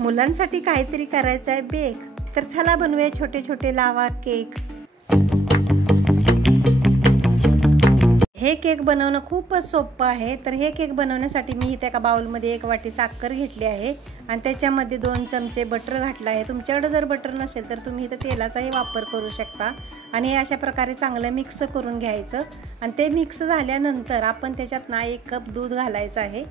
मुलांसाठी काहीतरी करायचं आहे बेक, तर चला बनवूया छोटे छोटे लावा केक। हे केक बनवणं खूपच सोपं आहे। तर हे केक बनवण्यासाठी मी इथे एका बाउलमध्ये 1 वाटी साखर घेतली आहे आणि त्याच्यामध्ये 2 चमचे बटर घातलं आहे। तुमच्याकडे जर बटर नसेल तर तुम्ही इथे तेलाचाही वापर करू शकता। आणि हे अशा प्रकारे चांगलं मिक्स करून घ्यायचं आणि ते मिक्स झाल्यानंतर आपण त्याच्यात ना 1 कप दूध घालायचं आहे।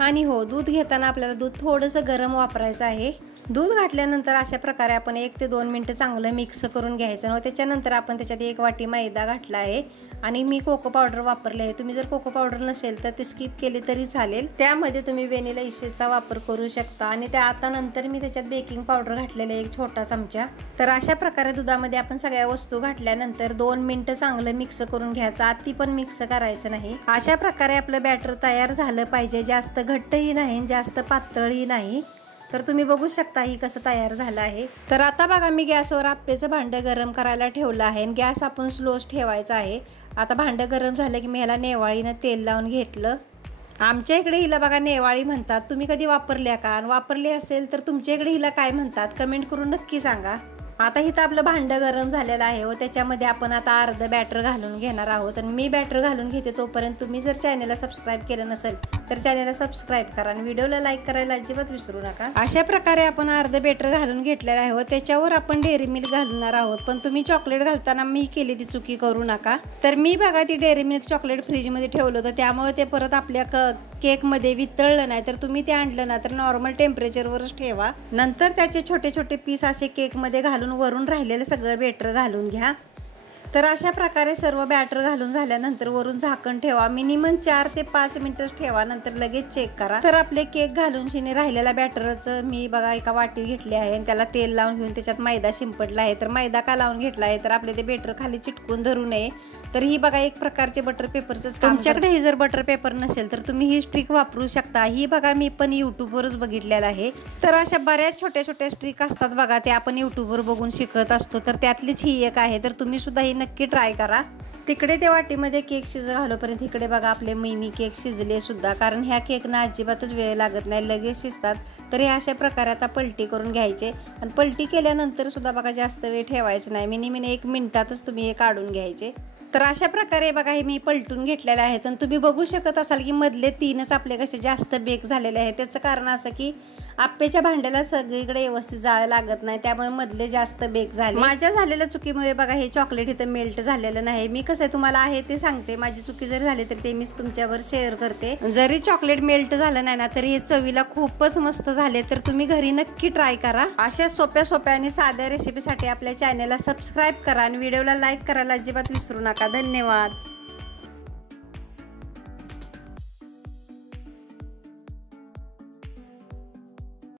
आणि हो, दूध घेताना आपल्याला दूध थोडंसं गरम वापरायचं आहे। दूध घातल्यानंतर अशा प्रकारे आपण 1 ते 2 मिनिटं चांगलं मिक्स करून घ्यायचं आणि त्याच्यानंतर आपण त्याच्यात 1 वाटी मैदा घातला आहे आणि मी कोको पावडर वापरले आहे। तुम्ही जर कोको पावडर नसेल तर ते स्किप केले तरी चालेल। त्यामध्ये तुम्ही व्हॅनिला इसेन्सचा वापर करू शकता आणि त्या आता नंतर मी त्याच्यात बेकिंग पावडर घातलेले 1 छोटा चमचा। तर अशा प्रकारे दुधामध्ये आपण सगळ्या वस्तू घातल्यानंतर 2 मिनिटं चांगलं मिक्स करून घ्यायचं, अति पण मिक्स करायचं नाही। अशा प्रकारे आपलं बॅटर तयार झालं पाहिजे, जास्त घट्टही नाही जास्त पातळही नाही। तर तुम्ही बघू शकता ही कसं तयार झालं आहे। तर आता बघा मी गॅसवर आप्पेचं भांडं गरम करायला ठेवलं आहे आणि गॅस आपण स्लोच ठेवायचा आहे। आता भांडं गरम झालं की मी ह्याला नेवाळीनं तेल लावून घेतलं। आमच्या इकडे हिला बघा नेवाळी म्हणतात, तुम्ही कधी वापरल्या का? आणि वापरली असेल तर तुमच्या इकडे हिला काय म्हणतात कमेंट करून नक्की सांगा। आता इथं आपलं भांडं गरम झालेलं आहे व त्याच्यामध्ये आपण आता अर्ध बॅटर घालून घेणार आहोत आणि मी बॅटर घालून घेते तोपर्यंत तुम्ही जर चॅनलला सबस्क्राईब केलं नसेल तर चॅनलला सबस्क्राईब करा आणि व्हिडिओला लाईक करायला अजिबात विसरू नका। अशा प्रकारे आपण अर्ध बॅटर घालून घेतलेलं आहे व त्याच्यावर आपण डेअरी मिल्क घालणार आहोत, पण तुम्ही चॉकलेट घालताना मी केली ती चुकी करू नका। तर मी बघा ती डेअरी मिल्क चॉकलेट फ्रीजमध्ये ठेवलं होतं, त्यामुळे ते परत आपल्या केकमध्ये वितळलं नाही। तर तुम्ही ते आणलं ना तर नॉर्मल टेम्परेचरवरच ठेवा। नंतर त्याचे छोटे छोटे पीस असे केकमध्ये घालून वरून राहिलेलं सगळं बॅटर घालून घ्या। तर अशा प्रकारे सर्व बॅटर घालून झाल्यानंतर वरून झाकण ठेवा, मिनिमम 4 ते 5 मिनिटच ठेवा, नंतर लगेच चेक करा। तर आपले केक घालून शिने राहिलेल्या बॅटरचं मी बघा एका वाटीत घेतली आहे आणि त्याला तेल लावून घेऊन त्याच्यात मैदा शिंपडला आहे। तर मैदा का लावून घेतला आहे तर आपले ते बॅटर खाली चिटकून धरू नये। तर ही बघा एक प्रकारचे बटर पेपरचं, तुमच्याकडे हे जर बटर पेपर नसेल तर तुम्ही ही स्ट्रिक वापरू शकता। ही बघा मी पण यूट्यूबवरच बघितलेलं आहे। तर अशा बऱ्याच छोट्या छोट्या स्ट्रिक असतात बघा, ते आपण यूट्यूबवर बघून शिकत असतो, तर त्यातलीच ही एक आहे। तर तुम्ही सुद्धा ही नक्की ट्राय करा। तिकडे ते वाटीमध्ये केक घालूपर्यंत इकडे बघा आपले मिनी केक शिजले सुद्धा, कारण ह्या केकना अजिबातच वेळ लागत नाही, लगेच शिजतात। तर हे अशा प्रकारे आता पलटी करून घ्यायचे आणि पलटी केल्यानंतर सुद्धा बघा जास्त वेळ ठेवायचं नाही, मिनिमम 1 मिनिटातच तुम्ही हे काढून घ्यायचे। तर अशा प्रकारे बघा हे मी पलटून घेतलेले आहेत आणि तुम्ही बघू शकत असाल की मधले 3च आपले कसे जास्त बेक झालेले आहेत। त्याचं कारण असं की आप्पेच्या भांड्याला सगळीकडे व्यवस्थित जाळ लागत नाही, त्यामुळे मधले जास्त बेक झाले। माझ्या झालेल्या चुकीमुळे बघा हे चॉकलेट इथं मेल्ट झालेलं नाही। मी कसं तुम्हाला आहे ते सांगते, माझी चुकी जरी झाली तर ते मीच तुमच्यावर शेअर करते। जरी चॉकलेट मेल्ट झालं नाही ना तरी हे चवीला खूपच मस्त झाले। तर तुम्ही घरी नक्की ट्राय करा। अशा सोप्या सोप्या आणि साध्या रेसिपीसाठी आपल्या चॅनलला सबस्क्राईब करा आणि व्हिडिओला लाईक करायला अजिबात विसरू नका। धन्यवाद।